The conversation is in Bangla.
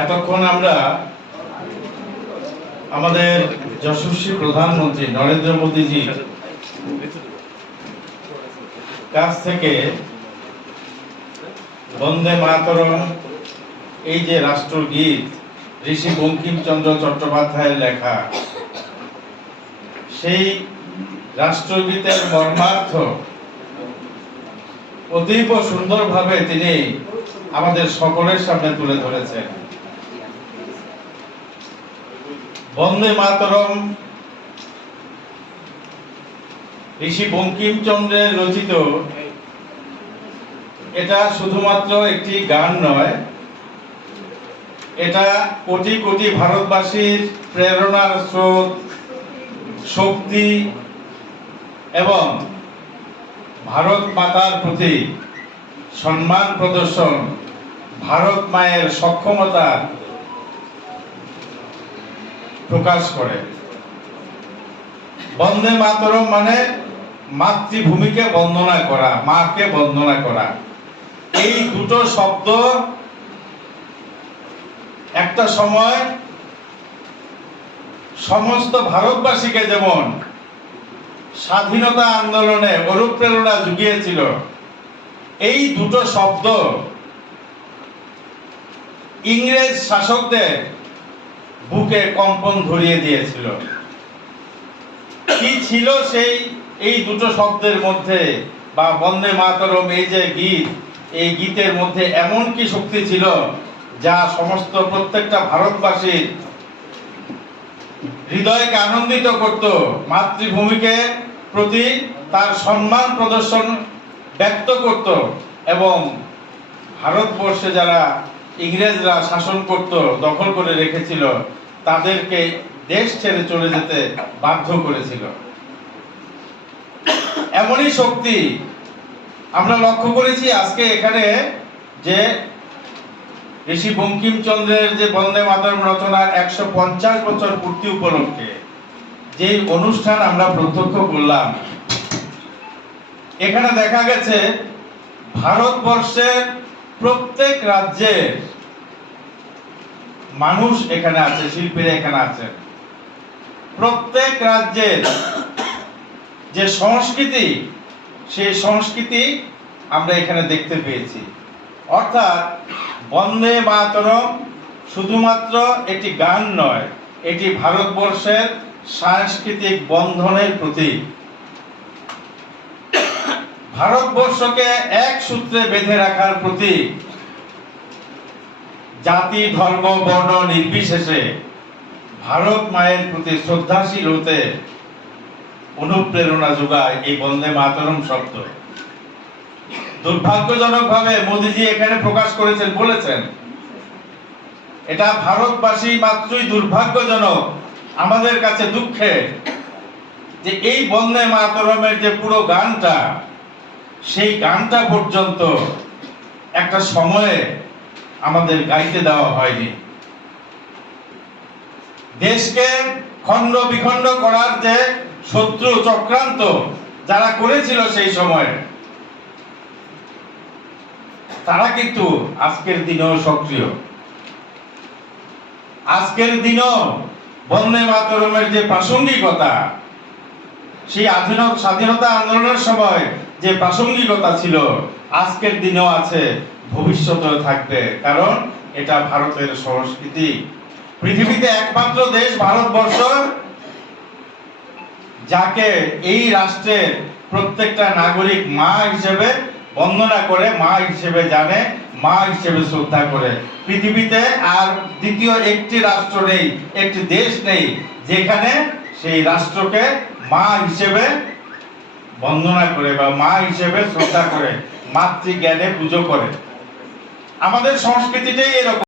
এতক্ষণ আমরা আমাদের যশস্বী প্রধানমন্ত্রী নরেন্দ্র মোদীজি কাছ থেকে বন্দে মাতরম এই যে রাষ্ট্রগীত ঋষি বঙ্কিমচন্দ্র চট্টোপাধ্যায়ের লেখা, সেই রাষ্ট্রগীতের মর্মার্থ অতীব সুন্দরভাবে তিনি আমাদের সকলের সামনে তুলে ধরেছেন। বন্দে মাতরম ঋষি বঙ্কিমচন্দ্রের রচিত, এটা শুধুমাত্র একটি গান নয়, এটা কোটি কোটি ভারতবাসীর প্রেরণার স্রোত, শক্তি এবং ভারত মাতার প্রতি সম্মান প্রদর্শন, ভারত মায়ের সক্ষমতার প্রকাশ করে। বন্দে মাতরম মানে মাতৃভূমিকে বন্দনা করা, মাকে বন্দনা করা। এই দুটো শব্দ একটা সময় সমস্ত ভারতবাসীকে যেমন স্বাধীনতা আন্দোলনে অনুপ্রেরণা জুগিয়েছিল, এই দুটো শব্দ ইংরেজ শাসকদের বুকে কম্পন ধরিয়ে দিয়েছিল। কি ছিল সেই এই দুটো শব্দের মধ্যে, বা বন্দে মাতরম এই যে গীত, এই গীতের মধ্যে এমন কি শক্তি ছিল যা সমস্ত প্রত্যেকটা ভারতবাসীর হৃদয়কে আনন্দিত করত, মাতৃভূমিকে প্রতি তার সম্মান প্রদর্শন ব্যক্ত করত, এবং ভারতবর্ষে যারা ইংরেজরা শাসন করত, দখল করে রেখেছিল, তাদেরকে দেশ ছেড়ে চলে যেতে বাধ্য করেছিল। এমনই শক্তি আমরা লক্ষ্য করেছি আজকে এখানে, যে ঋষি বঙ্কিমচন্দ্রের যে বন্দে মাতরম রচনার 150 বছর পূর্তি উপলক্ষে যে অনুষ্ঠান আমরা প্রত্যক্ষ করলাম, এখানে দেখা গেছে ভারতবর্ষের প্রত্যেক রাজ্যের মানুষ এখানে আছে, শিল্পীরা এখানে আছেন। প্রত্যেক রাজ্যের যে সংস্কৃতি, সেই সংস্কৃতি আমরা এখানে দেখতে পেয়েছি। অর্থাৎ বন্দে মাতরম শুধুমাত্র একটি গান নয়, এটি ভারতবর্ষের সাংস্কৃতিক বন্ধনের প্রতীক। ভারতবর্ষকে এক সূত্রে বেঁধে রাখার প্রতীক। জাতি, ধর্ম, বর্ণ নির্বিশেষে ভারত মায়ের প্রতি শ্রদ্ধাশীল হতে অনুপ্রেরণা যোগায় এই বন্দে মাতরম শব্দ। দুর্ভাগ্যজনকভাবে মোদিজি এখানে প্রকাশ করেছেন, বলেছেন এটা ভারতবাসী মাত্রই দুর্ভাগ্যজনক, আমাদের কাছে দুঃখে, যে এই বন্দে মাতরমের যে পুরো গানটা, সেই গানটা পর্যন্ত একটা সময়ে আমাদের গাইতে দেওয়া হয়নি। দেশকে খণ্ড বিখণ্ড করার যে শত্রু চক্রান্ত যারা করেছিল সেই সময়ে, তারা কিন্তু আজকের দিনেও সক্রিয়। আজকের দিনও বন্দে মাতরমের যে প্রাসঙ্গিকতা, সেই স্বাধীনতা আন্দোলনের সময় যে প্রাসঙ্গিকতা ছিল, আজকের দিনেও আছে, ভবিষ্যতেও থাকবে, কারণ এটা ভারতের সংস্কৃতি। পৃথিবীতে একমাত্র দেশ ভারতবর্ষ যাকে এই রাষ্ট্রের প্রত্যেকটা নাগরিক মা হিসেবে বন্দনা করে, মা হিসেবে জানে, মা হিসেবে শ্রদ্ধা করে। পৃথিবীতে আর দ্বিতীয় একটি রাষ্ট্র নেই, একটি দেশ নেই, যেখানে সেই রাষ্ট্রকে মা হিসেবে বন্দনা করে বা মা হিসেবে শ্রদ্ধা করে, মাতৃজ্ঞানে পুজো করে। আমাদের সংস্কৃতিটাই এরকম।